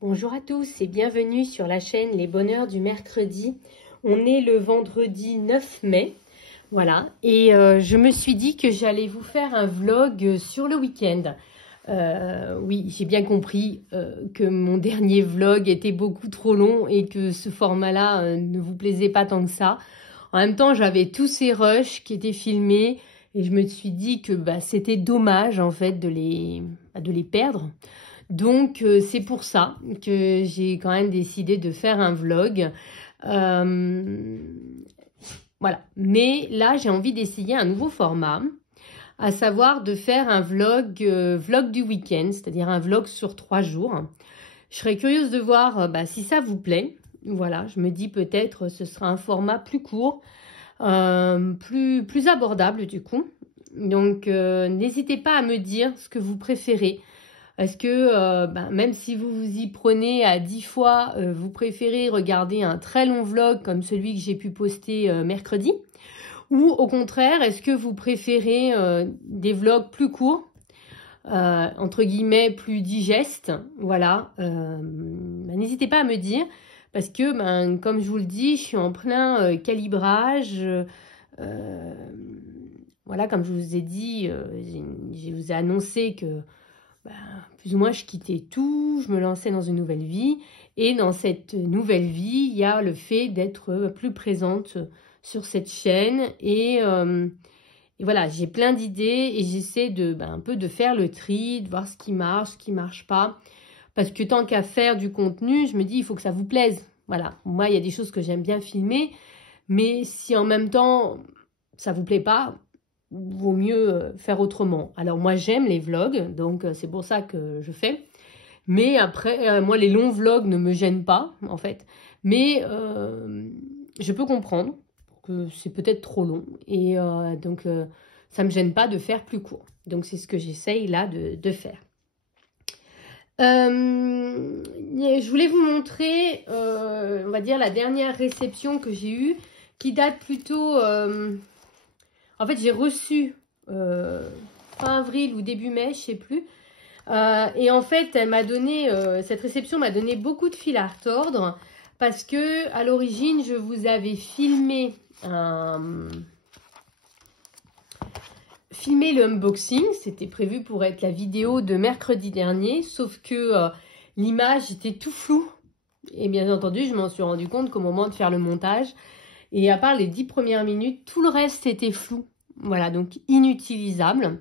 Bonjour à tous et bienvenue sur la chaîne Les Bonheurs du Mercredi. On est le vendredi 9 mai, voilà, et je me suis dit que j'allais vous faire un vlog sur le week-end. Oui, j'ai bien compris que mon dernier vlog était beaucoup trop long et que ce format-là ne vous plaisait pas tant que ça. En même temps, j'avais tous ces rushs qui étaient filmés et je me suis dit que c'était dommage en fait de les perdre. Donc, c'est pour ça que j'ai quand même décidé de faire un vlog. Voilà. Mais là, j'ai envie d'essayer un nouveau format, à savoir de faire un vlog, vlog du week-end, c'est-à-dire un vlog sur 3 jours. Je serais curieuse de voir si ça vous plaît. Voilà, je me dis peut-être ce sera un format plus court, plus abordable du coup. Donc, n'hésitez pas à me dire ce que vous préférez. Est-ce que même si vous vous y prenez à 10 fois, vous préférez regarder un très long vlog comme celui que j'ai pu poster mercredi? Ou au contraire, est-ce que vous préférez des vlogs plus courts, entre guillemets plus digestes? Voilà, n'hésitez pas à me dire parce que comme je vous le dis, je suis en plein calibrage. Voilà, comme je vous ai dit, je vous ai annoncé que plus ou moins je quittais tout, je me lançais dans une nouvelle vie. Et dans cette nouvelle vie, il y a le fait d'être plus présente sur cette chaîne. Et voilà, j'ai plein d'idées et j'essaie un peu de faire le tri, de voir ce qui marche pas. Parce que tant qu'à faire du contenu, je me dis, il faut que ça vous plaise. Voilà, moi, il y a des choses que j'aime bien filmer. Mais si en même temps, ça vous plaît pas, vaut mieux faire autrement. Alors moi j'aime les vlogs, donc c'est pour ça que je fais. Mais après, moi les longs vlogs ne me gênent pas en fait. Mais je peux comprendre que c'est peut-être trop long. Et donc ça me gêne pas de faire plus court. Donc c'est ce que j'essaye là de faire. Je voulais vous montrer, on va dire, la dernière réception que j'ai eue, qui date plutôt... En fait, j'ai reçu fin avril ou début mai, je ne sais plus. Et en fait, elle m'a donné, cette réception m'a donné beaucoup de fil à retordre parce que à l'origine, je vous avais filmé l'unboxing. C'était prévu pour être la vidéo de mercredi dernier, sauf que l'image était tout floue. Et bien entendu, je m'en suis rendu compte qu'au moment de faire le montage, et à part les 10 premières minutes, tout le reste était flou. Voilà, donc inutilisable.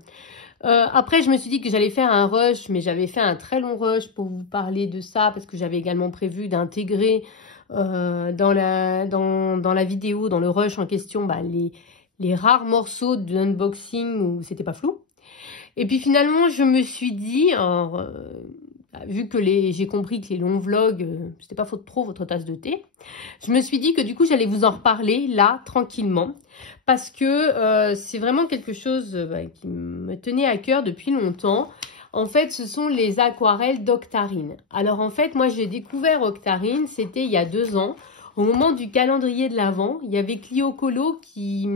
Après, je me suis dit que j'allais faire un rush, mais j'avais fait un très long rush pour vous parler de ça, parce que j'avais également prévu d'intégrer dans la vidéo, dans le rush en question, les rares morceaux d'unboxing où c'était pas flou. Et puis finalement, je me suis dit, vu que j'ai compris que les longs vlogs, c'était pas trop votre tasse de thé, je me suis dit que du coup, j'allais vous en reparler là, tranquillement, parce que c'est vraiment quelque chose qui me tenait à cœur depuis longtemps. En fait, ce sont les aquarelles d'Octarine. Alors en fait, moi, j'ai découvert Octarine, c'était il y a 2 ans, au moment du calendrier de l'Avent. Il y avait Clio Colo qui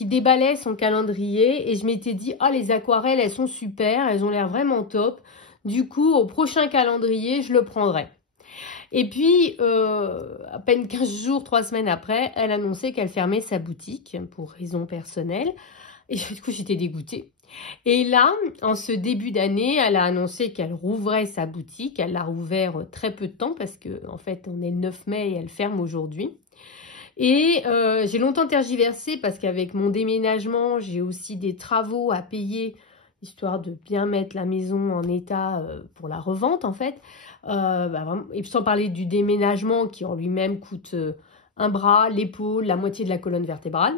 déballait son calendrier et je m'étais dit, ah, les aquarelles, elles sont super, elles ont l'air vraiment top. Du coup, au prochain calendrier, je le prendrai. Et puis, à peine 15 jours, 3 semaines après, elle annonçait qu'elle fermait sa boutique pour raisons personnelles. Et du coup, j'étais dégoûtée. Et là, en ce début d'année, elle a annoncé qu'elle rouvrait sa boutique. Elle l'a rouvert très peu de temps parce que, en fait, on est le 9 mai et elle ferme aujourd'hui. Et j'ai longtemps tergiversé parce qu'avec mon déménagement, j'ai aussi des travaux à payer, histoire de bien mettre la maison en état pour la revente en fait. Et sans parler du déménagement qui en lui-même coûte un bras, l'épaule, la moitié de la colonne vertébrale.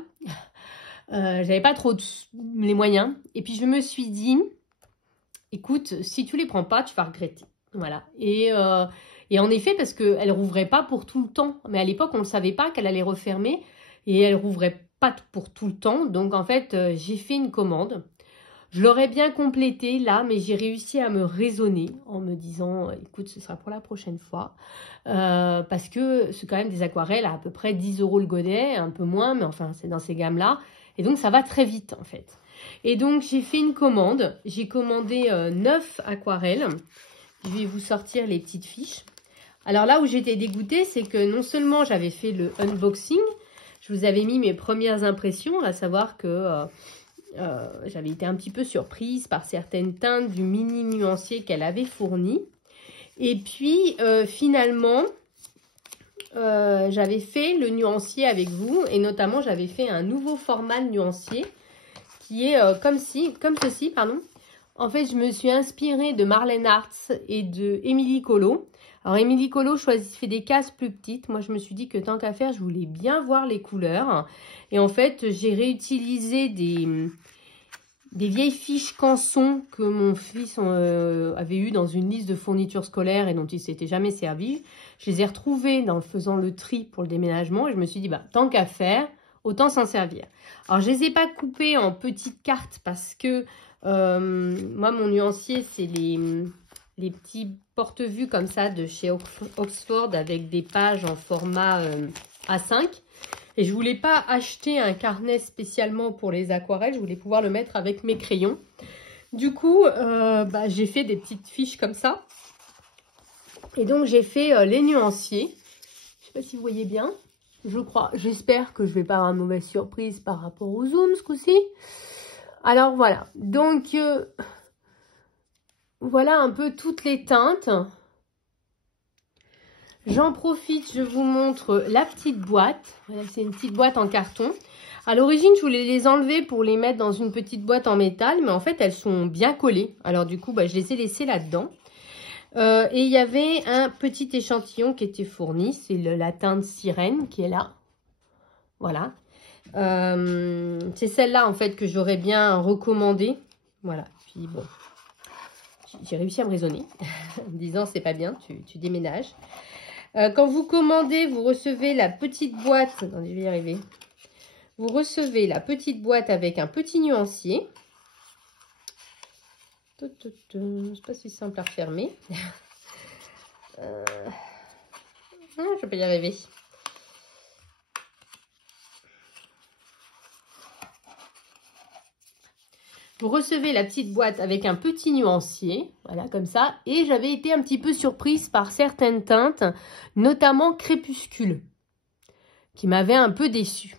J'avais pas trop les moyens. Et puis je me suis dit, écoute, si tu les prends pas, tu vas regretter. Voilà. Et en effet, parce qu'elle ne rouvrait pas pour tout le temps. Mais à l'époque, on ne savait pas qu'elle allait refermer. Et elle ne rouvrait pas pour tout le temps. Donc, en fait, j'ai fait une commande. Je l'aurais bien complétée là, mais j'ai réussi à me raisonner en me disant, écoute, ce sera pour la prochaine fois. Parce que c'est quand même des aquarelles à peu près 10 € le godet, un peu moins, mais enfin, c'est dans ces gammes-là. Et donc, ça va très vite, en fait. Et donc, j'ai fait une commande. J'ai commandé 9 aquarelles. Je vais vous sortir les petites fiches. Alors là où j'étais dégoûtée, c'est que non seulement j'avais fait le unboxing, je vous avais mis mes premières impressions, à savoir que j'avais été un petit peu surprise par certaines teintes du mini nuancier qu'elle avait fourni. Et puis finalement, j'avais fait le nuancier avec vous et notamment j'avais fait un nouveau format de nuancier qui est comme ceci, pardon. En fait, je me suis inspirée de Marlene Arts et de Émilie Colo. Alors, Émilie Colo fait des cases plus petites. Moi, je me suis dit que tant qu'à faire, je voulais bien voir les couleurs. Et en fait, j'ai réutilisé des vieilles fiches canson que mon fils avait eu dans une liste de fournitures scolaires et dont il ne s'était jamais servi. Je les ai retrouvées en faisant le tri pour le déménagement. Et je me suis dit, bah, tant qu'à faire, autant s'en servir. Alors, je ne les ai pas coupées en petites cartes parce que moi, mon nuancier, c'est les petits porte-vue comme ça de chez Oxford avec des pages en format A5. Et je voulais pas acheter un carnet spécialement pour les aquarelles. Je voulais pouvoir le mettre avec mes crayons. Du coup, j'ai fait des petites fiches comme ça. Et donc, j'ai fait les nuanciers. Je sais pas si vous voyez bien. Je crois. J'espère que je vais pas avoir une mauvaise surprise par rapport au zoom ce coup-ci. Alors, voilà. Donc, voilà un peu toutes les teintes. J'en profite, je vous montre la petite boîte. Voilà, c'est une petite boîte en carton. À l'origine, je voulais les enlever pour les mettre dans une petite boîte en métal, mais en fait, elles sont bien collées. Alors du coup, je les ai laissées là-dedans. Et il y avait un petit échantillon qui était fourni. C'est la teinte sirène qui est là. Voilà. C'est celle-là, en fait, que j'aurais bien recommandée. Voilà. Puis bon, j'ai réussi à me raisonner en me disant, c'est pas bien, tu déménages. Quand vous commandez, vous recevez la petite boîte. Attendez, je vais y arriver. Vous recevez la petite boîte avec un petit nuancier. C'est pas si simple à refermer. Je peux y arriver. Vous recevez la petite boîte avec un petit nuancier, voilà, comme ça. Et j'avais été un petit peu surprise par certaines teintes, notamment Crépuscule, qui m'avait un peu déçue.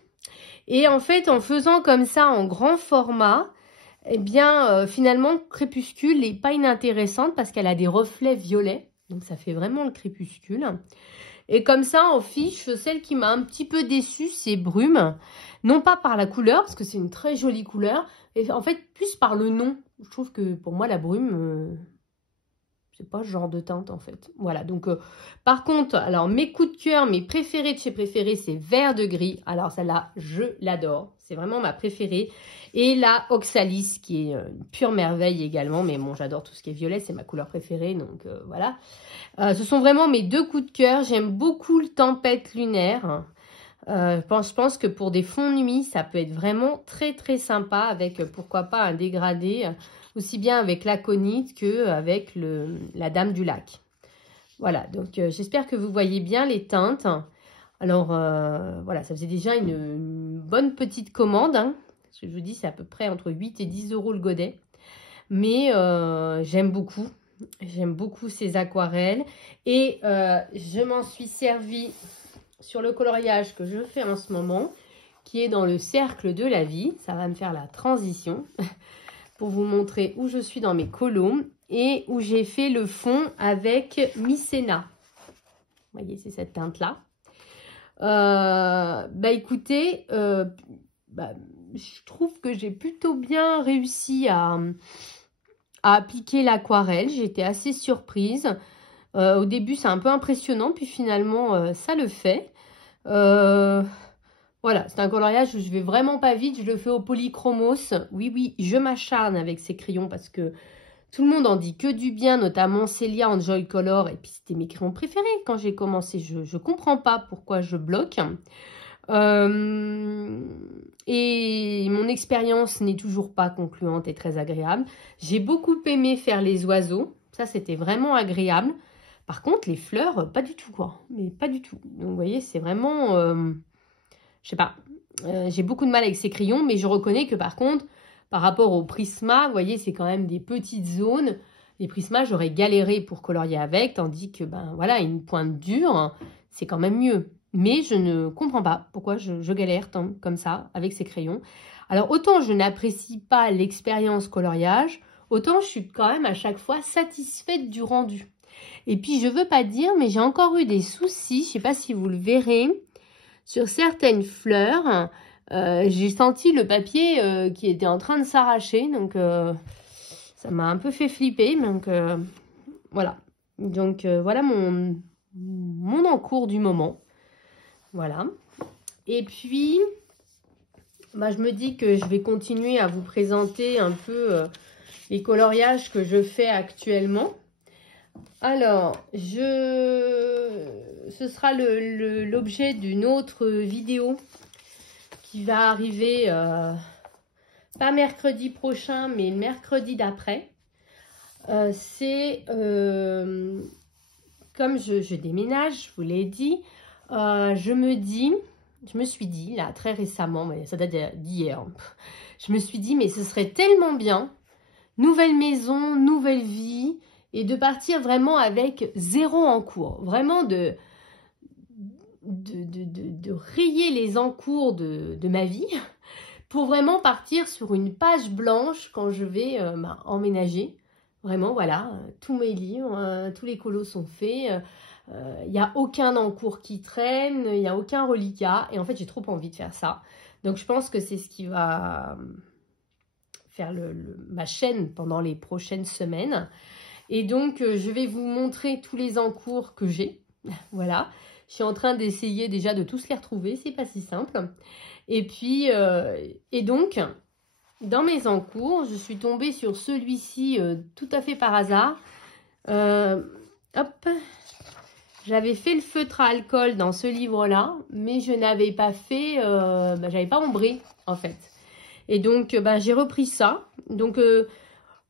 Et en fait, en faisant comme ça en grand format, eh bien, finalement, Crépuscule n'est pas inintéressante parce qu'elle a des reflets violets. Donc, ça fait vraiment le crépuscule. Et comme ça, en fiche, celle qui m'a un petit peu déçue, c'est Brume. Non pas par la couleur, parce que c'est une très jolie couleur. Et en fait, plus par le nom. Je trouve que pour moi, la Brume, c'est pas ce genre de teinte, en fait. Voilà, donc par contre, alors mes coups de cœur, mes préférés de chez Préférés, c'est Vert de Gris. Alors celle-là, je l'adore. C'est vraiment ma préférée. Et la Oxalis, qui est une pure merveille également. Mais bon, j'adore tout ce qui est violet, c'est ma couleur préférée. Donc voilà. Ce sont vraiment mes deux coups de cœur. J'aime beaucoup le Tempête lunaire. Je pense que pour des fonds nuits, ça peut être vraiment très très sympa avec pourquoi pas un dégradé, aussi bien avec l'aconite qu'avec la Dame du Lac. Voilà, donc j'espère que vous voyez bien les teintes. Alors voilà, ça faisait déjà une bonne petite commande. Hein. Ce que je vous dis, c'est à peu près entre 8 et 10 € le godet. Mais j'aime beaucoup. J'aime beaucoup ces aquarelles. Et je m'en suis servie sur le coloriage que je fais en ce moment, qui est dans le cercle de la vie. Ça va me faire la transition pour vous montrer où je suis dans mes colos et où j'ai fait le fond avec Mycéna. Vous voyez, c'est cette teinte-là. Écoutez, je trouve que j'ai plutôt bien réussi à appliquer l'aquarelle. J'ai été assez surprise. Au début, c'est un peu impressionnant, puis finalement, ça le fait. Voilà, c'est un coloriage où je vais vraiment pas vite. Je le fais au polychromos. Oui, je m'acharne avec ces crayons parce que tout le monde en dit que du bien, notamment Célia Enjoy Color. Et puis, c'était mes crayons préférés quand j'ai commencé. Je comprends pas pourquoi je bloque. Et mon expérience n'est toujours pas concluante et très agréable. J'ai beaucoup aimé faire les oiseaux. Ça, c'était vraiment agréable. Par contre, les fleurs, pas du tout, quoi. Mais pas du tout. Donc, vous voyez, c'est vraiment... je sais pas. J'ai beaucoup de mal avec ces crayons, mais je reconnais que par contre, par rapport au Prisma, vous voyez, c'est quand même des petites zones. Les Prisma, j'aurais galéré pour colorier avec, tandis que, ben voilà, une pointe dure, c'est quand même mieux. Mais je ne comprends pas pourquoi je galère tant comme ça avec ces crayons. Alors, autant je n'apprécie pas l'expérience coloriage, autant je suis quand même à chaque fois satisfaite du rendu. Et puis, je veux pas dire, mais j'ai encore eu des soucis, je sais pas si vous le verrez, sur certaines fleurs. J'ai senti le papier qui était en train de s'arracher, donc ça m'a un peu fait flipper. Donc, voilà. Donc, voilà mon encours du moment. Voilà. Et puis, bah, je me dis que je vais continuer à vous présenter un peu les coloriages que je fais actuellement. Alors, ce sera l'objet d'une autre vidéo qui va arriver, pas mercredi prochain, mais mercredi d'après. C'est, comme je déménage, je vous l'ai dit, je me suis dit, là, très récemment, mais ça date d'hier, je me suis dit, mais ce serait tellement bien, nouvelle maison, nouvelle vie, et de partir vraiment avec 0 encours. Vraiment de rayer les encours de ma vie pour vraiment partir sur une page blanche quand je vais emménager. Vraiment, voilà, tous mes livres, tous les colos sont faits. Il n'y a aucun encours qui traîne, il n'y a aucun reliquat. Et en fait, j'ai trop envie de faire ça. Donc, je pense que c'est ce qui va faire ma chaîne pendant les prochaines semaines. Et donc, je vais vous montrer tous les encours que j'ai. Voilà. Je suis en train d'essayer déjà de tous les retrouver. C'est pas si simple. Et puis, et donc, dans mes encours, je suis tombée sur celui-ci tout à fait par hasard. Hop. J'avais fait le feutre à alcool dans ce livre-là, mais je n'avais pas fait, j'avais pas ombré en fait. Et donc, j'ai repris ça. Donc,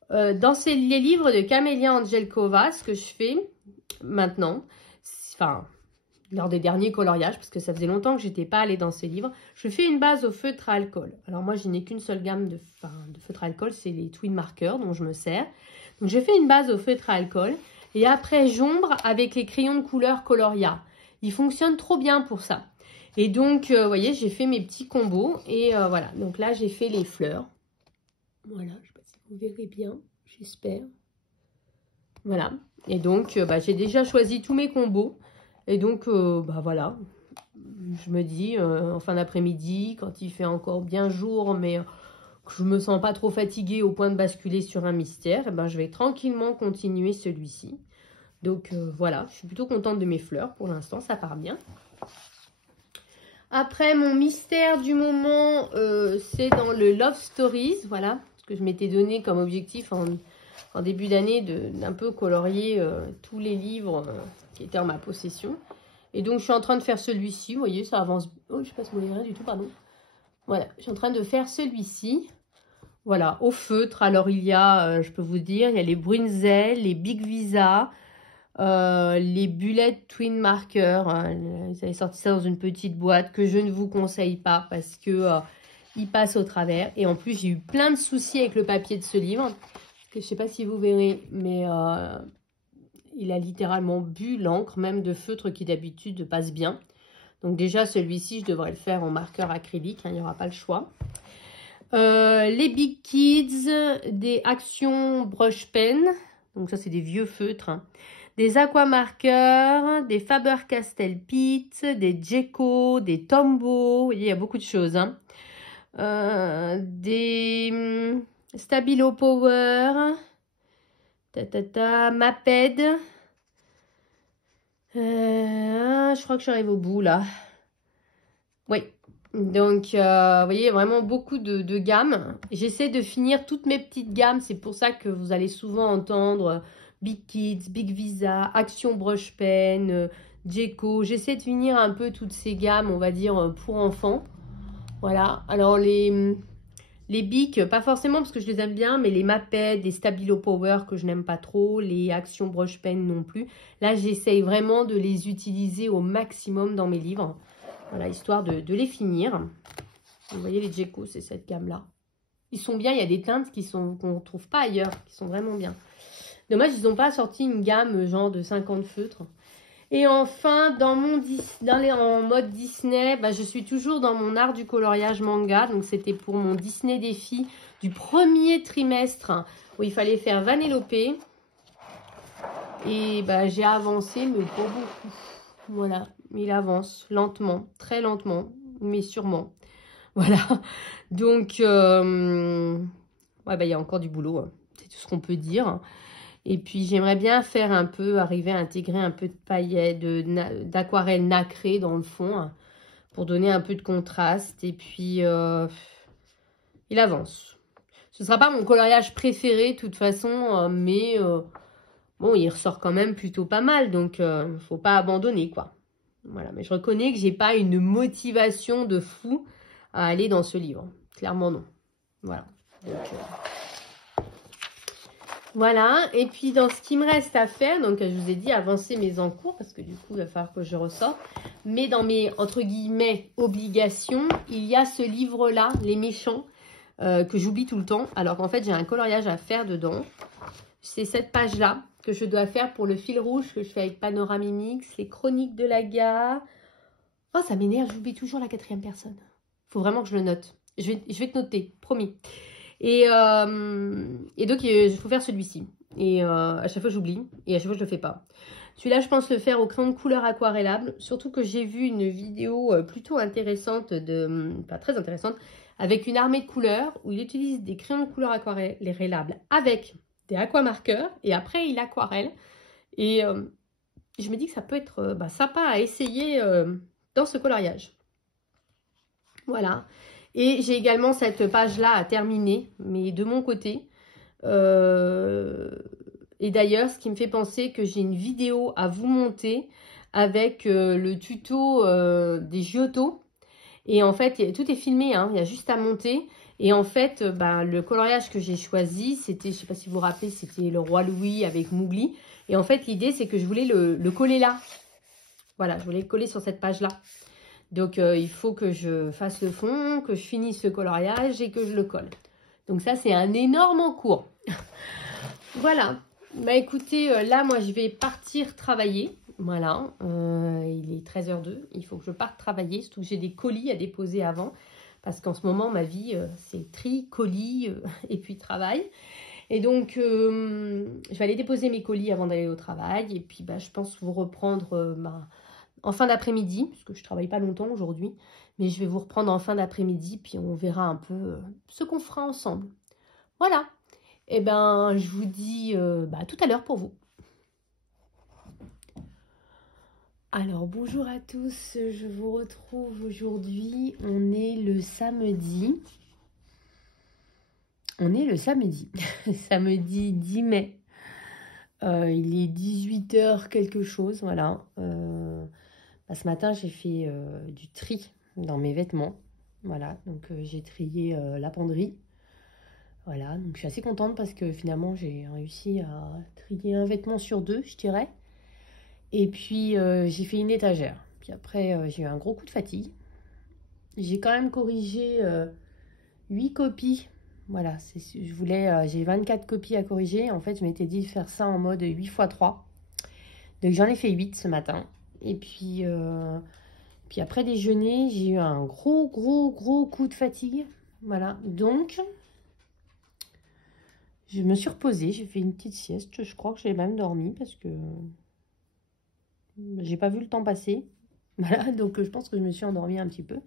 dans les livres de Camélia Angelkova, ce que je fais maintenant, enfin, lors des derniers coloriages, parce que ça faisait longtemps que je n'étais pas allée dans ces livres, je fais une base au feutre à alcool. Alors moi, je n'ai qu'une seule gamme de feutre à alcool, c'est les Twin Markers dont je me sers. Donc, je fais une base au feutre à alcool. Et après, j'ombre avec les crayons de couleur Coloria. Ils fonctionnent trop bien pour ça. Et donc, vous voyez, j'ai fait mes petits combos. Et voilà, donc là, j'ai fait les fleurs. Voilà, je ne sais pas si vous verrez bien, j'espère. Voilà. Et donc, j'ai déjà choisi tous mes combos. Et donc, voilà. Je me dis, en fin d'après-midi, quand il fait encore bien jour, mais que je me sens pas trop fatiguée au point de basculer sur un mystère, je vais tranquillement continuer celui-ci. Donc, voilà. Je suis plutôt contente de mes fleurs. Pour l'instant, ça part bien. Après, mon mystère du moment, c'est dans le Love Stories. Voilà. Ce que je m'étais donné comme objectif en début d'année d'un peu colorier tous les livres qui étaient en ma possession. Et donc, je suis en train de faire celui-ci. Vous voyez, ça avance. Oh, je ne sais pas si vous voyez du tout, pardon. Voilà, je suis en train de faire celui-ci. Voilà, au feutre. Alors, il y a, je peux vous dire, il y a les Brunzel, les Big Visa, les Bullet Twin Markers. Ils avaient sorti ça dans une petite boîte que je ne vous conseille pas parce que il passe au travers. Et en plus, j'ai eu plein de soucis avec le papier de ce livre. Que je ne sais pas si vous verrez, mais il a littéralement bu l'encre, même de feutre qui d'habitude passe bien. Donc déjà, celui-ci, je devrais le faire en marqueur acrylique, il n'y aura pas le choix. Les Big Kids, des Action Brush Pen. Donc ça, c'est des vieux feutres. Hein. Des Aquamarkers, des Faber-Castell Pitt, des Gecko, des Tombow. Vous voyez, il y a beaucoup de choses. Hein. Des Stabilo Power. Maped. Je crois que j'arrive au bout là. Oui. Donc, vous voyez, vraiment beaucoup de gammes. J'essaie de finir toutes mes petites gammes. C'est pour ça que vous allez souvent entendre Big Kids, Big Visa, Action Brush Pen, Gecko. J'essaie de finir un peu toutes ces gammes, on va dire, pour enfants. Voilà. Alors, les bics, pas forcément parce que je les aime bien, mais les Maped, les Stabilo Power que je n'aime pas trop, les Action Brush Pen non plus. Là, j'essaye vraiment de les utiliser au maximum dans mes livres. Voilà, histoire de les finir. Vous voyez, les Gecko, c'est cette gamme-là. Ils sont bien, il y a des teintes qu'on ne trouve pas ailleurs, qui sont vraiment bien. Dommage, ils n'ont pas sorti une gamme genre de 50 feutres. Et enfin, en mode Disney, bah, je suis toujours dans mon art du coloriage manga. Donc, c'était pour mon Disney défi du premier trimestre où il fallait faire Vanellope. Et bah, j'ai avancé, mais pas beaucoup. Voilà, il avance lentement, très lentement, mais sûrement. Voilà, donc, ouais, bah, il y a encore du boulot, hein. C'est tout ce qu'on peut dire. Et puis, j'aimerais bien arriver à intégrer un peu de paillettes, d'aquarelle nacrée dans le fond, hein, pour donner un peu de contraste. Et puis, il avance. Ce ne sera pas mon coloriage préféré, de toute façon, mais bon, il ressort quand même plutôt pas mal. Donc, il ne faut pas abandonner, quoi. Voilà, mais je reconnais que j'ai pas une motivation de fou à aller dans ce livre. Clairement, non. Voilà. Donc, voilà, et puis dans ce qui me reste à faire, donc je vous ai dit avancer mes encours, parce que du coup il va falloir que je ressorte, mais dans mes, entre guillemets, obligations, il y a ce livre-là, Les Méchants, que j'oublie tout le temps, alors qu'en fait j'ai un coloriage à faire dedans. C'est cette page-là que je dois faire pour le fil rouge que je fais avec Panoramimix, les chroniques de la gare. Oh, ça m'énerve, j'oublie toujours la 4e personne. Faut vraiment que je le note. Je vais te noter, promis. Et donc, il faut faire celui-ci. Et à chaque fois, j'oublie. Et à chaque fois, je le fais pas. Celui-là, je pense le faire au crayon de couleur aquarellable. Surtout que j'ai vu une vidéo plutôt intéressante, pas très intéressante, avec une armée de couleurs où il utilise des crayons de couleur aquarellables avec des aquamarqueurs. Et après, il aquarelle. Et je me dis que ça peut être sympa à essayer dans ce coloriage. Voilà. Et j'ai également cette page-là à terminer, mais de mon côté. Et d'ailleurs, ce qui me fait penser que j'ai une vidéo à vous monter avec le tuto des Giotto. Et en fait, tout est filmé, hein, il y a juste à monter. Et en fait, le coloriage que j'ai choisi, c'était, je ne sais pas si vous vous rappelez, c'était le Roi Louis avec Mowgli. Et en fait, l'idée, c'est que je voulais le coller là. Voilà, je voulais le coller sur cette page-là. Donc, il faut que je fasse le fond, que je finisse le coloriage et que je le colle. Donc, ça, c'est un énorme encours. Voilà. Bah, écoutez, là, moi, je vais partir travailler. Voilà. Il est 13h02. Il faut que je parte travailler. Surtout que j'ai des colis à déposer avant. Parce qu'en ce moment, ma vie, c'est tri, colis et puis travail. Et donc, je vais aller déposer mes colis avant d'aller au travail. Et puis, je pense vous reprendre... en fin d'après-midi, parce que je ne travaille pas longtemps aujourd'hui, mais je vais vous reprendre en fin d'après-midi, puis on verra un peu ce qu'on fera ensemble. Voilà. Et je vous dis à tout à l'heure pour vous. Alors, bonjour à tous, je vous retrouve aujourd'hui. On est le samedi. Samedi 10 mai. Il est 18h quelque chose, voilà. Ce matin, j'ai fait du tri dans mes vêtements. Voilà, donc j'ai trié la penderie. Voilà, donc je suis assez contente parce que finalement, j'ai réussi à trier un vêtement sur 2, je dirais. Et puis, j'ai fait une étagère. Puis après, j'ai eu un gros coup de fatigue. J'ai quand même corrigé 8 copies. Voilà, j'ai 24 copies à corriger. En fait, je m'étais dit de faire ça en mode 8 x 3. Donc, j'en ai fait 8 ce matin. Et puis après déjeuner, j'ai eu un gros coup de fatigue. Voilà, donc je me suis reposée, j'ai fait une petite sieste. Je crois que j'ai même dormi parce que j'ai pas vu le temps passer. Voilà, donc je pense que je me suis endormie un petit peu.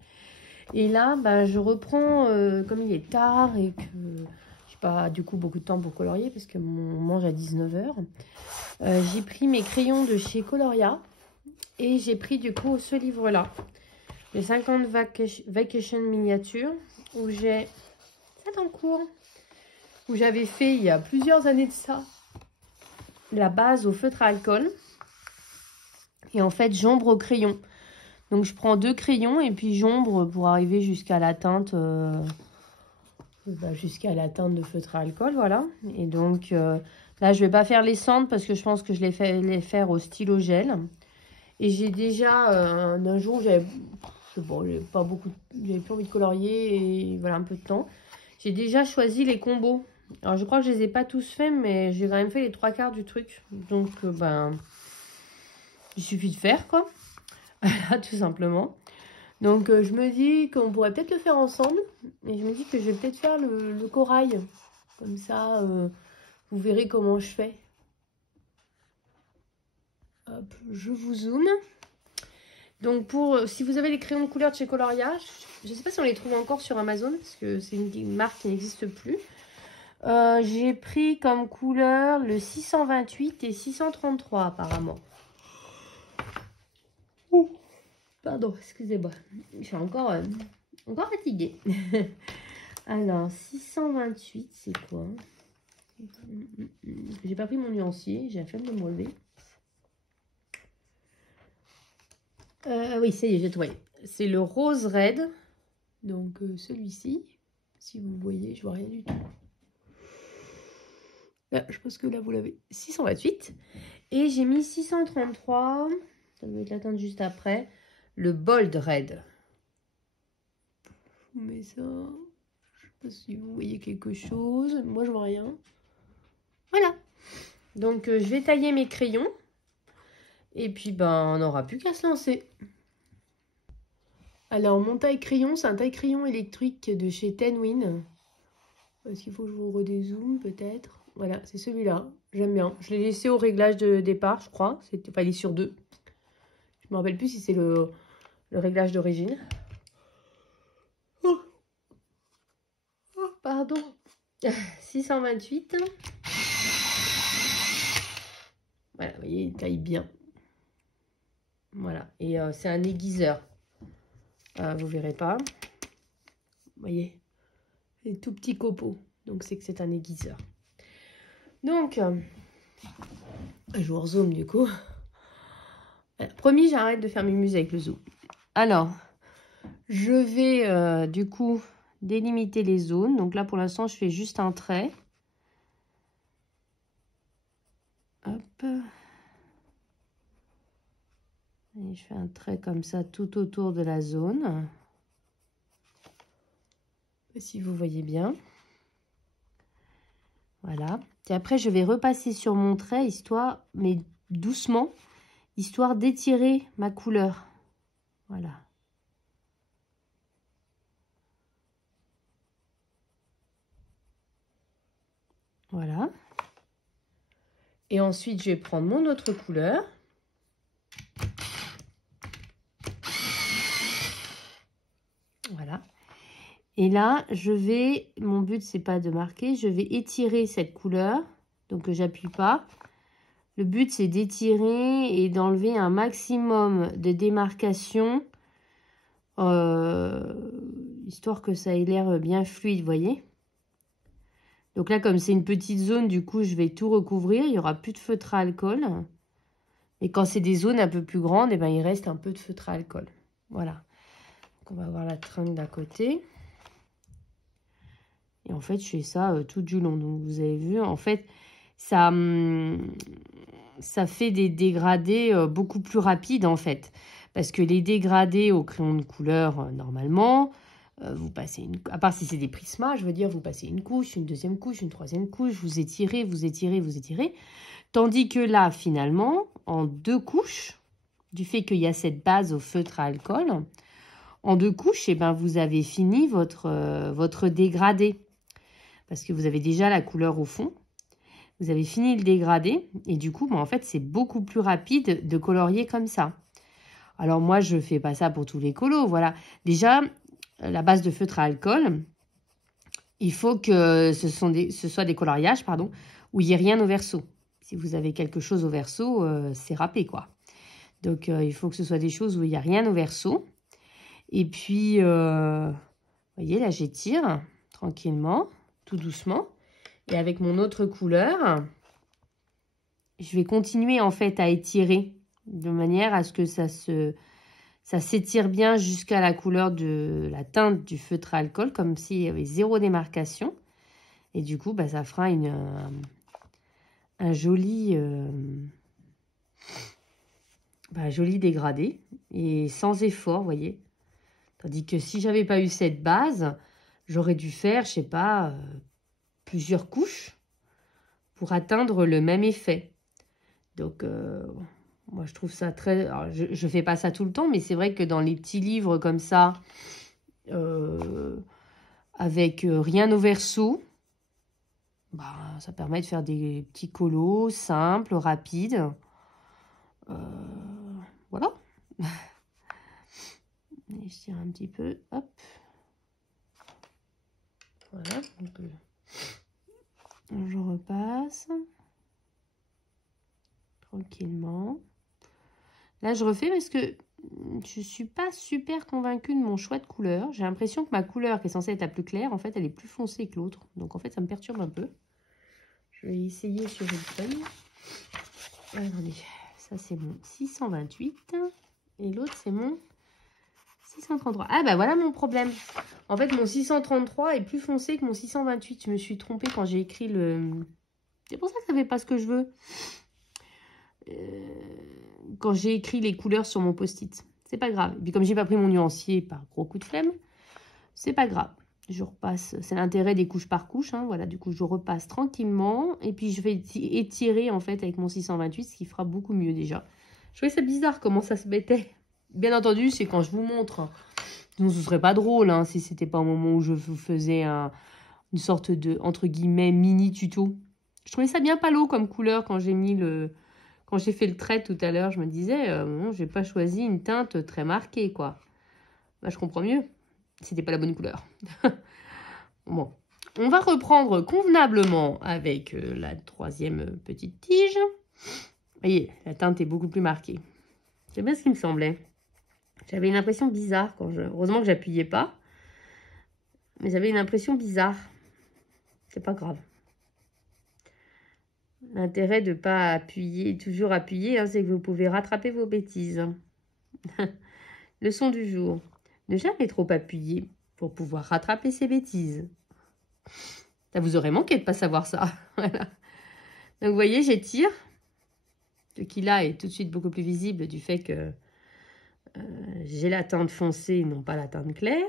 Et là, je reprends, comme il est tard et que j'ai pas du coup beaucoup de temps pour colorier parce qu'on mange à 19h. J'ai pris mes crayons de chez Coloria. Et j'ai pris du coup ce livre-là, les 50 Vacation Miniatures, où j'ai ça dans le cours, où j'avais fait il y a plusieurs années de ça, la base au feutre à alcool. Et en fait, j'ombre au crayon. Donc je prends 2 crayons et puis j'ombre pour arriver jusqu'à la teinte, de feutre à alcool, voilà. Et donc là, je vais pas faire les cendres parce que je pense que je vais les faire au stylo gel. Et j'ai déjà, un jour, j'avais plus envie de colorier et voilà, un peu de temps. J'ai déjà choisi les combos. Alors, je crois que je les ai pas tous faits, mais j'ai quand même fait les 3/4 du truc. Donc, ben, il suffit de faire, quoi. Voilà, tout simplement. Donc, je me dis qu'on pourrait peut-être le faire ensemble. Et je me dis que je vais peut-être faire le corail. Comme ça, vous verrez comment je fais. Hop, je vous zoome. Donc, si vous avez les crayons de couleur de chez Coloria, je ne sais pas si on les trouve encore sur Amazon, parce que c'est une marque qui n'existe plus. J'ai pris comme couleur le 628 et 633 apparemment. Oh, pardon, excusez-moi. Je suis encore fatiguée. Alors, 628, c'est quoi? J'ai pas pris mon nuancier, j'ai la flemme de me relever. Oui, ça y est, j'ai trouvé. C'est le rose red. Donc, celui-ci. Si vous voyez, je vois rien du tout. Là, je pense que là, vous l'avez. 628. Et j'ai mis 633. Ça doit être la teinte juste après. Le bold red. Je vous mets ça. Je sais pas si vous voyez quelque chose. Moi, je vois rien. Voilà. Donc, je vais tailler mes crayons. Et puis, ben, on n'aura plus qu'à se lancer. Alors, mon taille-crayon, c'est un taille-crayon électrique de chez Tenwin. Est-ce qu'il faut que je vous redézoome, peut-être? Voilà, c'est celui-là. J'aime bien. Je l'ai laissé au réglage de départ, je crois. Enfin, il est sur 2. Je me rappelle plus si c'est le réglage d'origine. Oh. Oh, pardon. 628. Voilà, vous voyez, il taille bien. Voilà, et c'est un aiguiseur. Vous verrez pas. Vous voyez, les tout petits copeaux. Donc, c'est que c'est un aiguiseur. Donc, je vous rezoome du coup. Voilà, promis, j'arrête de faire mes muses avec le zoom. Alors, je vais du coup délimiter les zones. Donc là, pour l'instant, je fais juste un trait. Hop. Et je fais un trait comme ça tout autour de la zone. Si vous voyez bien. Voilà. Et après, je vais repasser sur mon trait, mais doucement, histoire d'étirer ma couleur. Voilà. Voilà. Et ensuite, je vais prendre mon autre couleur. Voilà. Et là, mon but, c'est pas de marquer, je vais étirer cette couleur. Donc, j'appuie pas. Le but, c'est d'étirer et d'enlever un maximum de démarcation, histoire que ça ait l'air bien fluide, vous voyez. Donc là, comme c'est une petite zone, du coup, je vais tout recouvrir. Il n'y aura plus de feutre à alcool. Et quand c'est des zones un peu plus grandes, eh ben, il reste un peu de feutre à alcool. Voilà. Donc, on va voir la tringle d'à côté. Et en fait, je fais ça tout du long. Donc, vous avez vu, en fait, ça fait des dégradés beaucoup plus rapides, en fait. Parce que les dégradés au crayon de couleur, normalement, vous passez à part si c'est des prismas, je veux dire, vous passez une couche, une deuxième couche, une troisième couche, vous étirez, vous étirez, vous étirez. Tandis que là, finalement, en 2 couches, du fait qu'il y a cette base au feutre à alcool, en 2 couches, eh ben, vous avez fini votre dégradé. Parce que vous avez déjà la couleur au fond. Vous avez fini le dégradé. Et du coup, ben, en fait, c'est beaucoup plus rapide de colorier comme ça. Alors moi, je ne fais pas ça pour tous les colos. Voilà. Déjà, la base de feutre à alcool, il faut que ce soit des coloriages, pardon, où il n'y ait rien au verso. Si vous avez quelque chose au verso, c'est râpé, quoi. Donc, il faut que ce soit des choses où il n'y a rien au verso. Et puis, vous voyez, là, j'étire tranquillement, tout doucement. Et avec mon autre couleur, je vais continuer, en fait, à étirer de manière à ce que ça s'étire bien jusqu'à la couleur de la teinte du feutre à alcool, comme s'il y avait 0 démarcation. Et du coup, bah, ça fera un joli dégradé et sans effort, vous voyez. Tandis que si j'avais pas eu cette base, j'aurais dû faire, je sais pas, plusieurs couches pour atteindre le même effet. Donc, moi, je trouve ça très... Alors, je ne fais pas ça tout le temps, mais c'est vrai que dans les petits livres comme ça, avec rien au verso, bah, ça permet de faire des petits colos simples, rapides. Voilà. Et je tire un petit peu, hop. Voilà, donc je repasse tranquillement. Là, je refais parce que je ne suis pas super convaincue de mon choix de couleur. J'ai l'impression que ma couleur, qui est censée être la plus claire, en fait, elle est plus foncée que l'autre. Donc, en fait, ça me perturbe un peu. Je vais essayer sur une feuille. Attendez, ça, c'est mon 628. Et l'autre, c'est mon 633. Ah, bah voilà mon problème. En fait, mon 633 est plus foncé que mon 628. Je me suis trompée quand j'ai écrit le... C'est pour ça que ça ne fait pas ce que je veux. Quand j'ai écrit les couleurs sur mon post-it. C'est pas grave. Et puis comme j'ai pas pris mon nuancier par gros coup de flemme, c'est pas grave. Je repasse. C'est l'intérêt des couches par couche. Hein. Voilà, du coup, je repasse tranquillement. Et puis, je vais étirer, en fait, avec mon 628, ce qui fera beaucoup mieux déjà. Je trouvais ça bizarre comment ça se mettait. Bien entendu, c'est quand je vous montre. Donc, ce serait pas drôle hein, si c'était pas au moment où je vous faisais une sorte de, entre guillemets, mini tuto. Je trouvais ça bien palo comme couleur quand j'ai mis le... Quand j'ai fait le trait tout à l'heure, je me disais, bon, j'ai pas choisi une teinte très marquée, quoi. Bah, je comprends mieux. C'était pas la bonne couleur. Bon, on va reprendre convenablement avec la troisième petite tige. Vous voyez, la teinte est beaucoup plus marquée. C'est bien ce qui me semblait. J'avais une impression bizarre quand je... Heureusement que j'appuyais pas. Mais j'avais une impression bizarre. C'est pas grave. L'intérêt de ne pas appuyer, toujours appuyer, hein, c'est que vous pouvez rattraper vos bêtises. Leçon du jour. Ne jamais trop appuyer pour pouvoir rattraper ses bêtises. Ça vous aurait manqué de ne pas savoir ça. Voilà. Donc, vous voyez, j'étire. Ce qui là est tout de suite beaucoup plus visible du fait que j'ai la teinte foncée, non pas la teinte claire.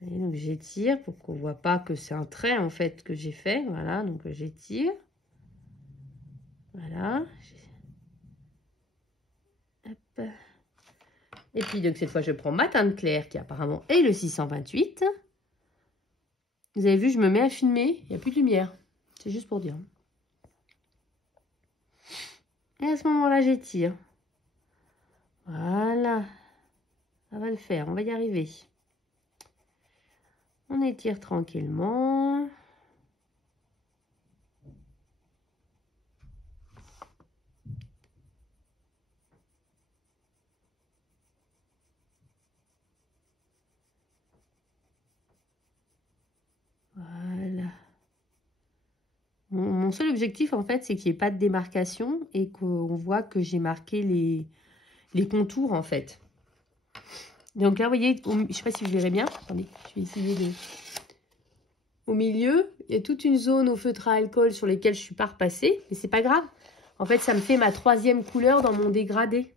Et donc, j'étire pour qu'on ne voit pas que c'est un trait, en fait, que j'ai fait. Voilà, donc j'étire. Voilà. Hop. Et puis, donc, cette fois, je prends ma teinte claire, qui apparemment est le 628. Vous avez vu, je me mets à filmer. Il n'y a plus de lumière. C'est juste pour dire. Et à ce moment-là, j'étire. Voilà. Ça va le faire. On va y arriver. On étire tranquillement. Voilà. Mon seul objectif, en fait, c'est qu'il n'y ait pas de démarcation et qu'on voit que j'ai marqué les contours, en fait. Donc là, vous voyez, je ne sais pas si vous verrez bien. Attendez, je vais essayer de... Au milieu, il y a toute une zone au feutre à alcool sur lesquelles je ne suis pas repassée. Mais c'est pas grave. En fait, ça me fait ma troisième couleur dans mon dégradé.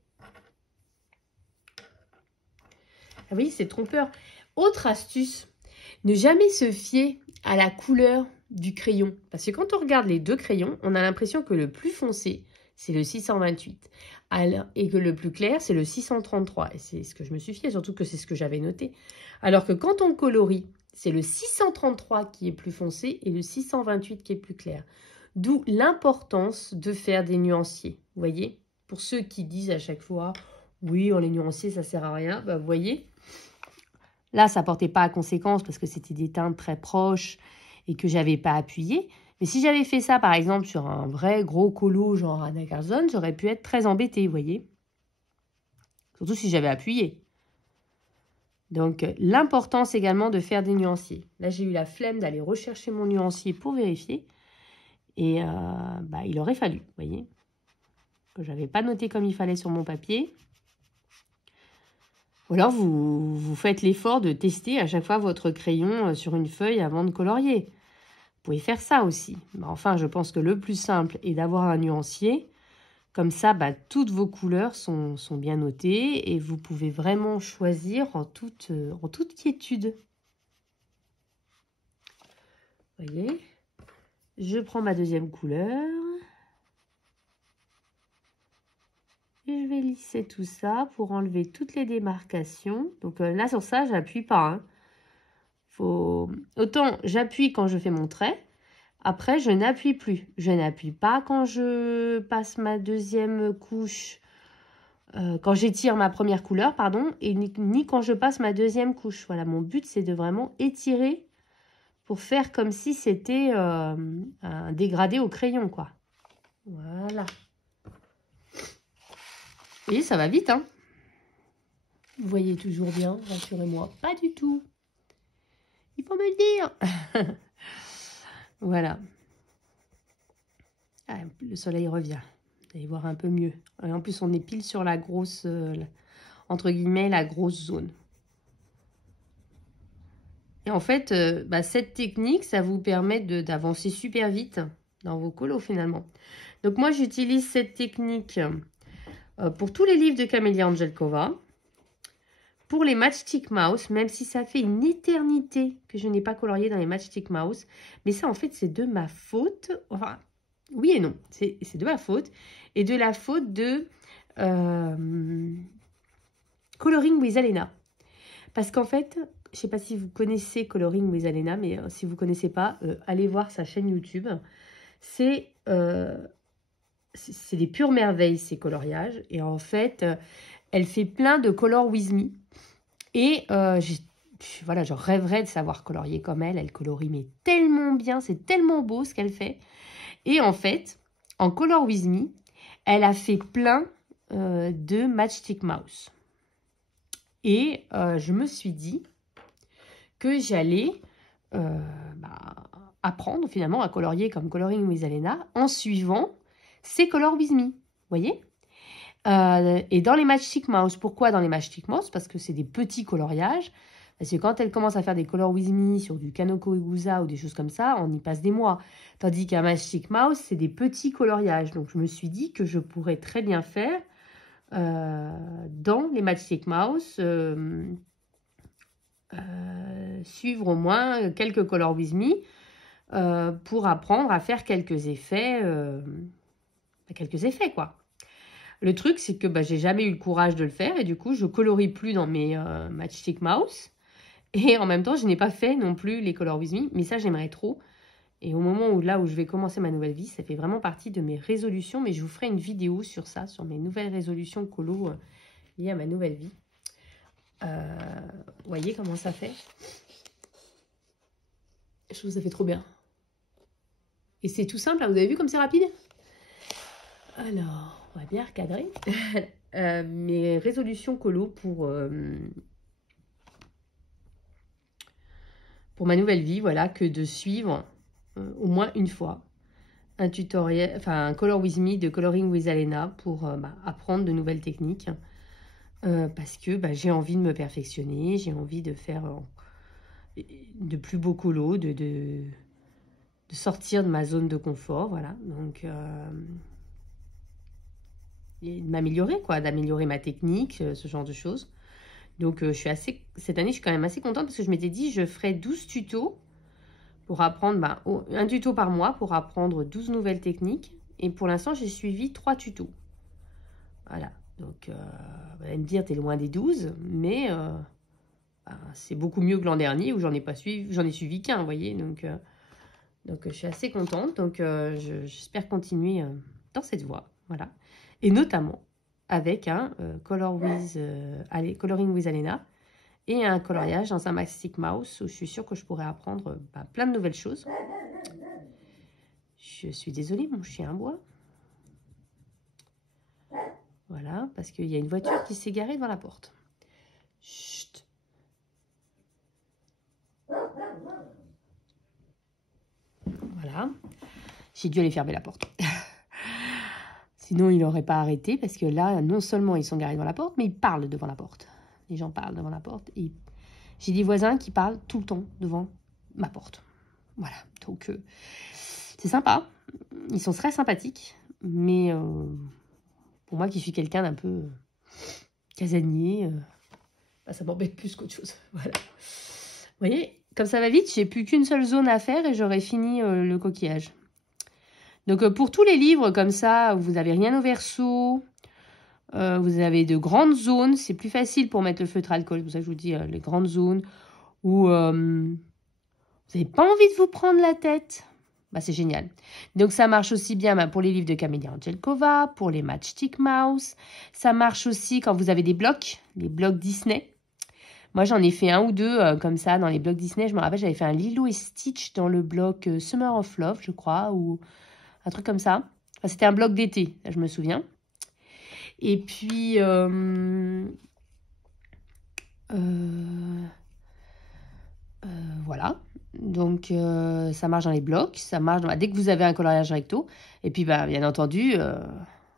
Ah oui, c'est trompeur. Autre astuce, ne jamais se fier à la couleur du crayon. Parce que quand on regarde les deux crayons, on a l'impression que le plus foncé, c'est le 628. Et que le plus clair, c'est le 633. Et c'est ce que je me suis fié, surtout que c'est ce que j'avais noté. Alors que quand on colorie, c'est le 633 qui est plus foncé et le 628 qui est plus clair. D'où l'importance de faire des nuanciers. Vous voyez? Pour ceux qui disent à chaque fois, oui, les nuanciers, ça sert à rien. Bah, vous voyez? Là, ça ne portait pas à conséquence parce que c'était des teintes très proches et que je n'avais pas appuyé. Mais si j'avais fait ça, par exemple, sur un vrai gros colo, genre Anna Carson, j'aurais pu être très embêtée, vous voyez. Surtout si j'avais appuyé. Donc, l'importance également de faire des nuanciers. Là, j'ai eu la flemme d'aller rechercher mon nuancier pour vérifier. Et bah, il aurait fallu, vous voyez, que je n'avais pas noté comme il fallait sur mon papier. Ou alors, vous faites l'effort de tester à chaque fois votre crayon sur une feuille avant de colorier. Vous pouvez faire ça aussi. Mais enfin, je pense que le plus simple est d'avoir un nuancier. Comme ça, bah, toutes vos couleurs sont bien notées et vous pouvez vraiment choisir en toute quiétude. Vous voyez? Je prends ma deuxième couleur. Et je vais lisser tout ça pour enlever toutes les démarcations. Donc là, sur ça, j'appuie pas. Hein. Autant j'appuie quand je fais mon trait. Après, je n'appuie plus. Je n'appuie pas quand je passe ma deuxième couche. Quand j'étire ma première couleur, pardon. Et ni quand je passe ma deuxième couche. Voilà, mon but, c'est de vraiment étirer pour faire comme si c'était un dégradé au crayon, quoi. Voilà. Et ça va vite, hein. Vous voyez toujours bien, rassurez-moi. Pas du tout. Il faut me le dire. Voilà. Ah, le soleil revient. Vous allez voir un peu mieux. Et en plus, on est pile sur la grosse, entre guillemets, la grosse zone. Et en fait, cette technique, ça vous permet d'avancer super vite dans vos colos finalement. Donc moi, j'utilise cette technique pour tous les livres de Camélia Angelkova. Pour les Matchstick Mouse, même si ça fait une éternité que je n'ai pas colorié dans les Matchstick Mouse. Mais ça, en fait, c'est de ma faute. Enfin, oui et non. C'est de ma faute. Et de la faute de Coloring with Alena. Parce qu'en fait, je ne sais pas si vous connaissez Coloring with Alena, mais si vous ne connaissez pas, allez voir sa chaîne YouTube. C'est des pures merveilles, ces coloriages. Et en fait, elle fait plein de Color with Me. Et voilà, je rêverais de savoir colorier comme elle. Elle colorie mais tellement bien, c'est tellement beau ce qu'elle fait. Et en fait, en Color with Me, elle a fait plein de Matchstick Mouse. Et je me suis dit que j'allais apprendre finalement à colorier comme Coloring with Alena en suivant ces Color with Me. Vous voyez? Et dans les Matchstick Mouse, pourquoi dans les Matchstick Mouse? Parce que c'est des petits coloriages. Parce que quand elle commence à faire des Color with Me sur du Kanoko Igusa ou des choses comme ça, on y passe des mois. Tandis qu'un Matchstick Mouse, c'est des petits coloriages. Donc je me suis dit que je pourrais très bien faire dans les Matchstick Mouse, suivre au moins quelques Color with Me pour apprendre à faire quelques effets quoi. Le truc, c'est que j'ai jamais eu le courage de le faire et du coup, je colorie plus dans mes Matchstick Mouse. Et en même temps, je n'ai pas fait non plus les Color with Me, mais ça, j'aimerais trop. Et au moment où je vais commencer ma nouvelle vie, ça fait vraiment partie de mes résolutions, mais je vous ferai une vidéo sur ça, sur mes nouvelles résolutions colo liées à ma nouvelle vie. Vous voyez comment ça fait? Je trouve que ça fait trop bien. Et c'est tout simple, hein, vous avez vu comme c'est rapide? Alors, on va bien recadrer mes résolutions colo pour ma nouvelle vie, voilà, que de suivre au moins une fois un tutoriel, enfin un Color with Me de Coloring with Alena pour apprendre de nouvelles techniques parce que j'ai envie de me perfectionner, j'ai envie de faire de plus beaux colos, de sortir de ma zone de confort, voilà, donc et de m'améliorer, quoi, d'améliorer ma technique, ce genre de choses. Donc, cette année, je suis quand même assez contente parce que je m'étais dit, je ferai 12 tutos pour apprendre, un tuto par mois pour apprendre 12 nouvelles techniques. Et pour l'instant, j'ai suivi 3 tutos. Voilà. Donc, vous allez me dire, t'es loin des 12, mais c'est beaucoup mieux que l'an dernier où j'en ai suivi qu'un, vous voyez. Donc, je suis assez contente. Donc, j'espère continuer dans cette voie. Voilà. Et notamment avec un Coloring with Alena et un coloriage dans un Matchstick Mouse où je suis sûre que je pourrais apprendre plein de nouvelles choses. Je suis désolée, mon chien aboie. Voilà, parce qu'il y a une voiture qui s'est garée devant la porte. Chut. Voilà. J'ai dû aller fermer la porte. Sinon, il n'aurait pas arrêté parce que là, non seulement ils sont garés devant la porte, mais ils parlent devant la porte. Les gens parlent devant la porte. Et j'ai des voisins qui parlent tout le temps devant ma porte. Voilà, donc c'est sympa. Ils sont très sympathiques. Mais pour moi qui suis quelqu'un d'un peu casanier, ça m'embête plus qu'autre chose. Voilà. Vous voyez, comme ça va vite, j'ai plus qu'une seule zone à faire et j'aurai fini le coquillage. Donc pour tous les livres comme ça, vous n'avez rien au verso, vous avez de grandes zones, c'est plus facile pour mettre le feutre alcool, c'est pour ça que je vous dis les grandes zones, où vous n'avez pas envie de vous prendre la tête. Bah, c'est génial. Donc ça marche aussi bien pour les livres de Camélia Angelkova, pour les Matchstick Mouse. Ça marche aussi quand vous avez des blocs, les blocs Disney. Moi, j'en ai fait un ou deux comme ça dans les blocs Disney. Je me rappelle, j'avais fait un Lilo et Stitch dans le bloc Summer of Love, je crois, ou un truc comme ça. Enfin, c'était un bloc d'été, je me souviens. Et puis, voilà. Donc, ça marche dans les blocs. Ça marche dès que vous avez un coloriage recto. Et puis, bah, bien entendu,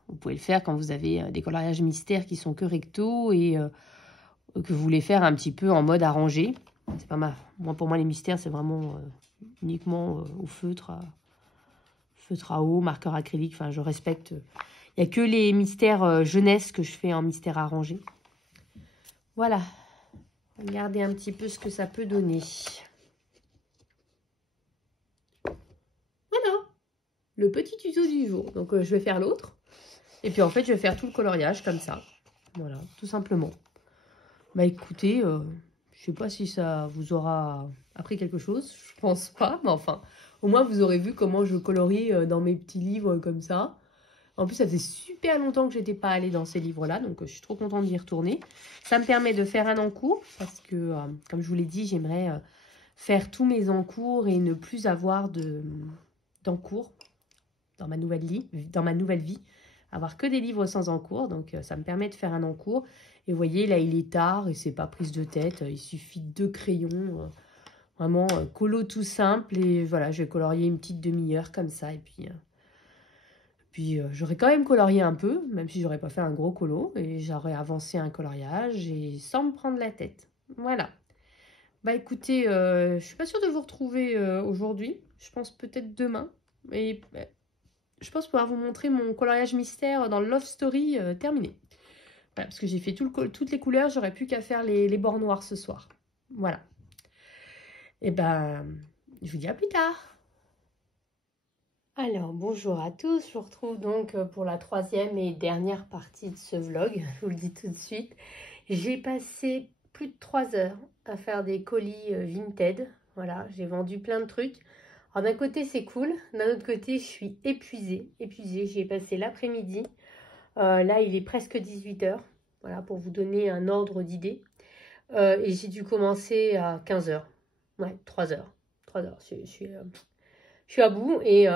vous pouvez le faire quand vous avez des coloriages mystères qui sont que recto et que vous voulez faire un petit peu en mode arrangé. C'est pas mal. Moi, pour moi, les mystères, c'est vraiment uniquement au feutre à eau, marqueur acrylique. Enfin, je respecte. Il n'y a que les mystères jeunesse que je fais en mystère arrangé. Voilà. Regardez un petit peu ce que ça peut donner. Voilà. Le petit tuto du jour. Donc, je vais faire l'autre. Et puis, en fait, je vais faire tout le coloriage comme ça. Voilà, tout simplement. Bah, écoutez, je sais pas si ça vous aura appris quelque chose. Je pense pas, mais enfin, au moins, vous aurez vu comment je colorie dans mes petits livres comme ça. En plus, ça faisait super longtemps que je n'étais pas allée dans ces livres-là, donc je suis trop contente d'y retourner. Ça me permet de faire un encours, parce que, comme je vous l'ai dit, j'aimerais faire tous mes encours et ne plus avoir d'encours dans ma nouvelle vie. Avoir que des livres sans encours, donc ça me permet de faire un encours. Et vous voyez, là, il est tard et c'est pas prise de tête. Il suffit de 2 crayons, vraiment colo tout simple. Et voilà, je vais colorier une petite demi-heure comme ça, et puis j'aurais quand même colorié un peu, même si j'aurais pas fait un gros colo. Et j'aurais avancé un coloriage et sans me prendre la tête. Voilà. Bah écoutez, je suis pas sûre de vous retrouver aujourd'hui. Je pense peut-être demain. Et je pense pouvoir vous montrer mon coloriage mystère dans le Love Story terminé. Voilà, parce que j'ai fait toutes les couleurs. J'aurais plus qu'à faire les bords noirs ce soir. Voilà. Et ben, je vous dis à plus tard. Alors, bonjour à tous, je vous retrouve donc pour la 3e et dernière partie de ce vlog, je vous le dis tout de suite. J'ai passé plus de 3 heures à faire des colis Vinted, voilà, j'ai vendu plein de trucs. Alors d'un côté c'est cool, d'un autre côté je suis épuisée, j'y ai passé l'après-midi. Là il est presque 18 heures, voilà, pour vous donner un ordre d'idée. Et j'ai dû commencer à 15 heures, ouais, 3 heures, je suis à bout et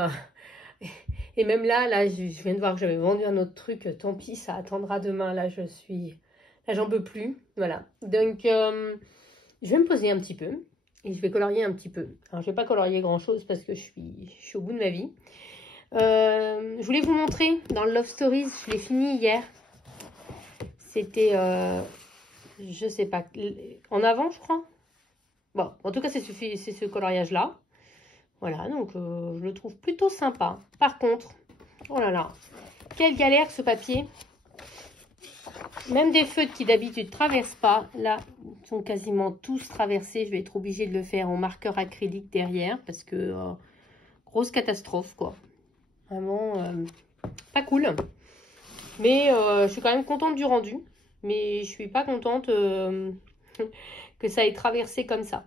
même là, je viens de voir que j'avais vendu un autre truc. Tant pis, ça attendra demain. Là, j'en peux plus. Voilà. Donc, je vais me poser un petit peu et je vais colorier un petit peu. Alors, je vais pas colorier grand chose parce que je suis au bout de ma vie. Je voulais vous montrer dans le Love Stories. Je l'ai fini hier. C'était, je sais pas, en avant, je crois. Bon, en tout cas, c'est ce coloriage-là. Voilà, donc je le trouve plutôt sympa. Par contre, oh là là, quelle galère ce papier. Même des feutres qui d'habitude ne traversent pas, là, sont quasiment tous traversés. Je vais être obligée de le faire en marqueur acrylique derrière parce que grosse catastrophe, quoi. Vraiment pas cool. Mais je suis quand même contente du rendu. Mais je suis pas contente que ça ait traversé comme ça.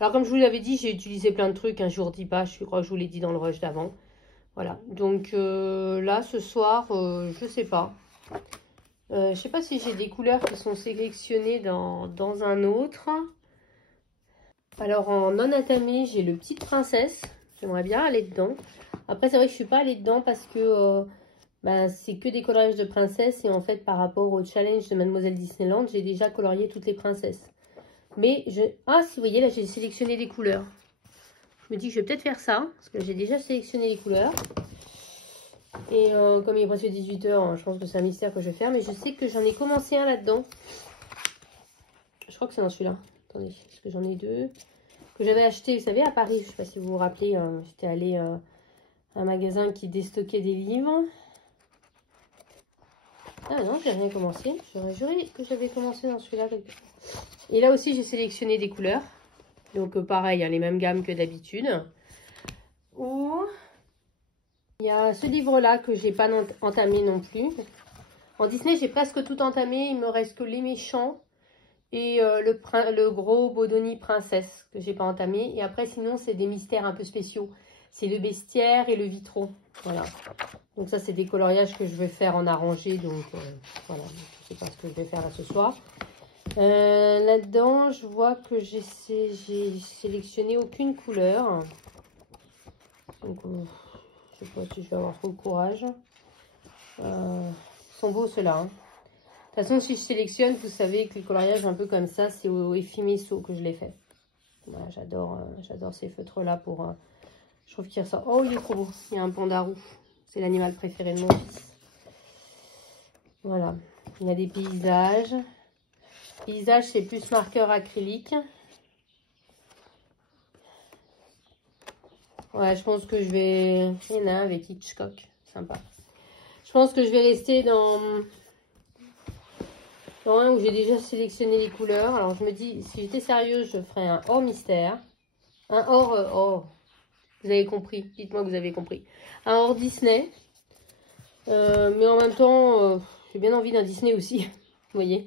Alors, comme je vous l'avais dit, j'ai utilisé plein de trucs. Je vous redis pas, je crois que je vous l'ai dit dans le rush d'avant. Voilà. Donc, là, ce soir, je sais pas. Je sais pas si j'ai des couleurs qui sont sélectionnées dans un autre. Alors, en non atamé, j'ai le Petite Princesse. J'aimerais bien aller dedans. Après, c'est vrai que je suis pas allée dedans parce que c'est que des coloriages de princesses. Et en fait, par rapport au challenge de Mademoiselle Disneyland, j'ai déjà colorié toutes les princesses. Mais ah, si vous voyez, là, j'ai sélectionné des couleurs. Je me dis que je vais peut-être faire ça, parce que j'ai déjà sélectionné les couleurs. Et comme il est presque 18 h, je pense que c'est un mystère que je vais faire. Mais je sais que j'en ai commencé un là-dedans. Je crois que c'est dans celui-là. Attendez, parce que j'en ai 2. Que j'avais acheté, vous savez, à Paris. Je ne sais pas si vous vous rappelez, j'étais allée à un magasin qui déstockait des livres. Ah non, j'ai rien commencé. J'aurais juré que j'avais commencé dans celui-là. Et là aussi, j'ai sélectionné des couleurs. Donc pareil, hein, les mêmes gammes que d'habitude. Ou il y a ce livre-là que j'ai pas entamé non plus. En Disney, j'ai presque tout entamé. Il me reste que Les Méchants et le gros Bodoni Princesse que j'ai pas entamé. Et après, sinon, c'est des mystères un peu spéciaux. C'est le bestiaire et le vitro. Voilà. Donc ça, c'est des coloriages que je vais faire en arrangé. Donc voilà, je sais pas ce que je vais faire là ce soir. Là-dedans, je vois que j'ai sélectionné aucune couleur. Donc, je sais pas si je vais avoir trop le courage. Ils sont beaux ceux-là. Hein. De toute façon, si je sélectionne, vous savez que les coloriages un peu comme ça, c'est au Effimesso que je les fais. Voilà, j'adore ces feutres-là pour... je trouve qu'il ressort... Oh, il est trop beau. Il y a un panda roux. C'est l'animal préféré de mon fils. Voilà. Il y a des paysages. Paysage, c'est plus marqueur acrylique. Ouais, je pense que je vais... Il y en a un avec Hitchcock. Sympa. Je pense que je vais rester dans un où j'ai déjà sélectionné les couleurs. Alors, je me dis, si j'étais sérieuse, je ferais un hors mystère. Un hors... vous avez compris. Dites-moi que vous avez compris. Un hors Disney. Mais en même temps, j'ai bien envie d'un Disney aussi. Vous voyez.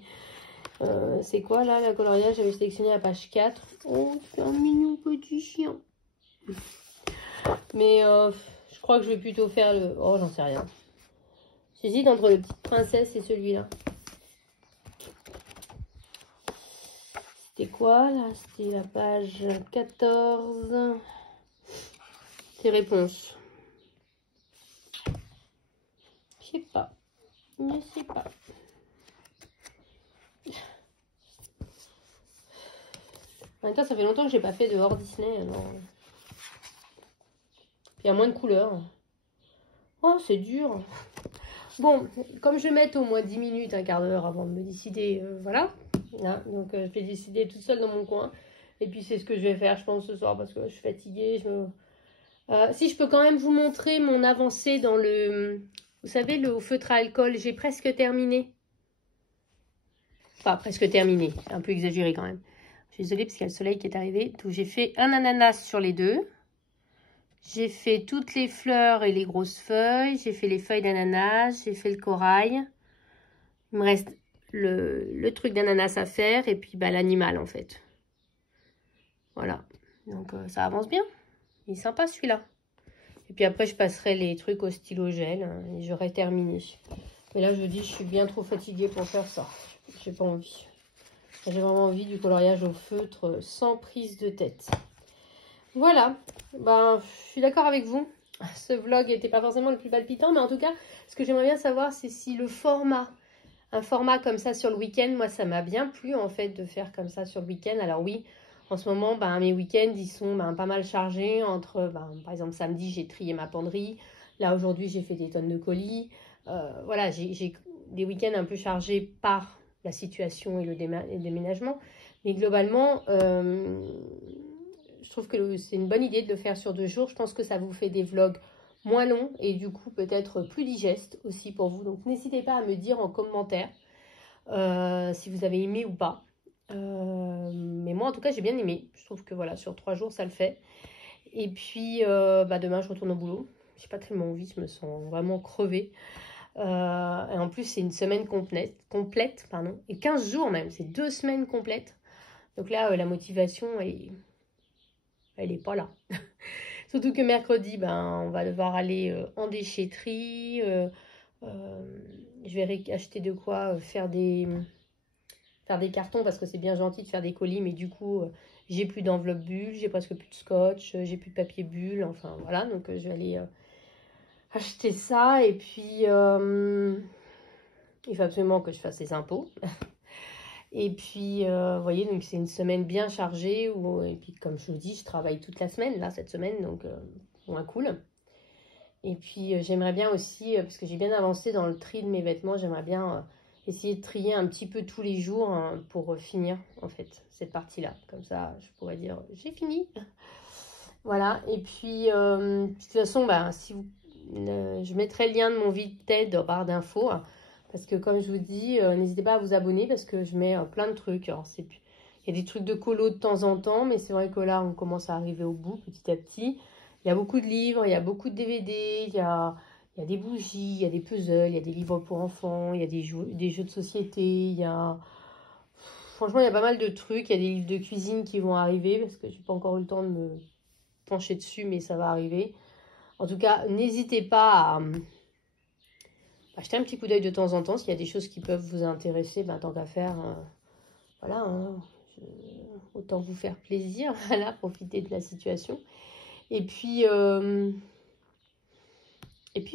C'est quoi là, la coloriage? J'avais sélectionné la page 4. Oh, c'est un mignon petit chien. Mais je crois que je vais plutôt faire le... Oh, j'en sais rien. J'hésite entre le Petite Princesse et celui-là. C'était quoi là? C'était la page 14. C'est réponses. Je sais pas. Je sais pas. En même temps, ça fait longtemps que j'ai pas fait de hors Disney. Alors... Puis il y a moins de couleurs. Oh, c'est dur. Bon, comme je vais mettre au moins 10 minutes, un quart d'heure avant de me décider, voilà. Hein, donc, je vais décider toute seule dans mon coin. Et puis, c'est ce que je vais faire, je pense, ce soir, parce que je suis fatiguée. Si je peux quand même vous montrer mon avancée dans le... Vous savez, le feutre à alcool, j'ai presque terminé. Enfin, presque terminé. C'est un peu exagéré quand même. Je suis désolée parce qu'il y a le soleil qui est arrivé. Donc, j'ai fait un ananas sur les deux. J'ai fait toutes les fleurs et les grosses feuilles. J'ai fait les feuilles d'ananas. J'ai fait le corail. Il me reste le truc d'ananas à faire. Et puis, bah, l'animal, en fait. Voilà. Donc, ça avance bien. Il est sympa, celui-là. Et puis après, je passerai les trucs au stylo gel. Hein, et j'aurai terminé. Mais là, je vous dis, je suis bien trop fatiguée pour faire ça. J'ai pas envie. J'ai vraiment envie du coloriage au feutre sans prise de tête. Voilà. Ben, je suis d'accord avec vous. Ce vlog n'était pas forcément le plus palpitant. Mais en tout cas, ce que j'aimerais bien savoir, c'est si le format... Un format comme ça sur le week-end, moi, ça m'a bien plu, en fait, de faire comme ça sur le week-end. Alors oui, en ce moment, ben, mes week-ends, ils sont pas mal chargés. Entre, par exemple, samedi, j'ai trié ma penderie. Là, aujourd'hui, j'ai fait des tonnes de colis. Voilà, j'ai des week-ends un peu chargés par la situation et le déménagement. Mais globalement, je trouve que c'est une bonne idée de le faire sur 2 jours. Je pense que ça vous fait des vlogs moins longs et du coup peut-être plus digestes aussi pour vous. Donc n'hésitez pas à me dire en commentaire si vous avez aimé ou pas. Mais moi en tout cas j'ai bien aimé. Je trouve que voilà, sur 3 jours ça le fait. Et puis demain je retourne au boulot. J'ai pas tellement envie, je me sens vraiment crevée. Et en plus c'est une semaine complète pardon, et 15 jours même, c'est 2 semaines complètes. Donc là la motivation elle est pas là. Surtout que mercredi, on va devoir aller en déchetterie. Je vais acheter de quoi faire des cartons parce que c'est bien gentil de faire des colis. Mais du coup, j'ai plus d'enveloppe bulle, j'ai presque plus de scotch, j'ai plus de papier bulle. Enfin, voilà. Donc, je vais aller acheter ça. Et puis, il faut absolument que je fasse les impôts. Et puis, vous voyez, donc c'est une semaine bien chargée. Et puis, comme je vous dis, je travaille toute la semaine, là, cette semaine. Donc, moins cool. Et puis, j'aimerais bien aussi, parce que j'ai bien avancé dans le tri de mes vêtements, j'aimerais bien essayer de trier un petit peu tous les jours hein, pour finir, en fait, cette partie-là. Comme ça, je pourrais dire, j'ai fini. Voilà. Et puis, de toute façon, si vous, je mettrai le lien de mon Vinted en barre d'infos. Parce que, comme je vous dis, n'hésitez pas à vous abonner parce que je mets plein de trucs. Alors, il Il y a des trucs de colo de temps en temps, mais c'est vrai que là, on commence à arriver au bout petit à petit. Il y a beaucoup de livres, il y a beaucoup de DVD, il y a des bougies, il y a des puzzles, il y a des livres pour enfants, il y a des jeux de société, il y a... Franchement, il y a pas mal de trucs. Il y a des livres de cuisine qui vont arriver, parce que je n'ai pas encore eu le temps de me pencher dessus, mais ça va arriver. En tout cas, n'hésitez pas à jeter un petit coup d'œil de temps en temps. S'il y a des choses qui peuvent vous intéresser, ben, tant qu'à faire, voilà, hein, autant vous faire plaisir, voilà, profiter de la situation. Et puis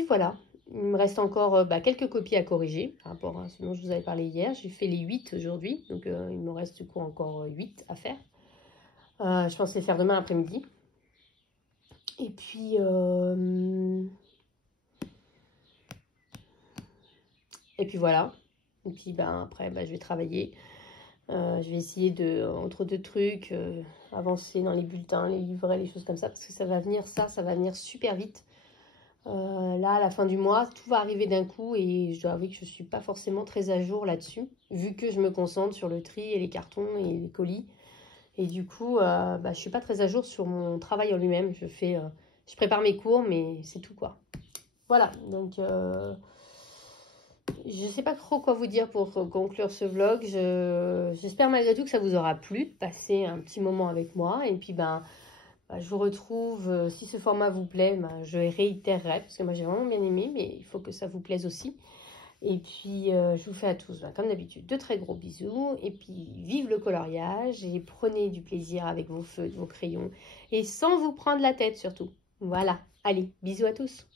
voilà, il me reste encore quelques copies à corriger par rapport à ce dont je vous avais parlé hier. J'ai fait les 8 aujourd'hui, donc il me reste du coup encore 8 à faire. Je pense les faire demain après-midi. Et puis voilà. Et puis après, je vais travailler. Je vais essayer de, entre deux trucs, avancer dans les bulletins, les livrets, les choses comme ça, parce que ça va venir super vite. Là, à la fin du mois, tout va arriver d'un coup et je dois avouer que je ne suis pas forcément très à jour là-dessus, vu que je me concentre sur le tri et les cartons et les colis. Et du coup, je ne suis pas très à jour sur mon travail en lui-même. Je prépare mes cours, mais c'est tout, quoi. Voilà, donc je ne sais pas trop quoi vous dire pour conclure ce vlog. J'espère malgré tout que ça vous aura plu de passer un petit moment avec moi. Et puis, je vous retrouve, si ce format vous plaît, je réitérerai, parce que moi j'ai vraiment bien aimé, mais il faut que ça vous plaise aussi. Et puis, je vous fais à tous, comme d'habitude, de très gros bisous. Et puis, vive le coloriage et prenez du plaisir avec vos feutres, vos crayons. Et sans vous prendre la tête surtout. Voilà, allez, bisous à tous.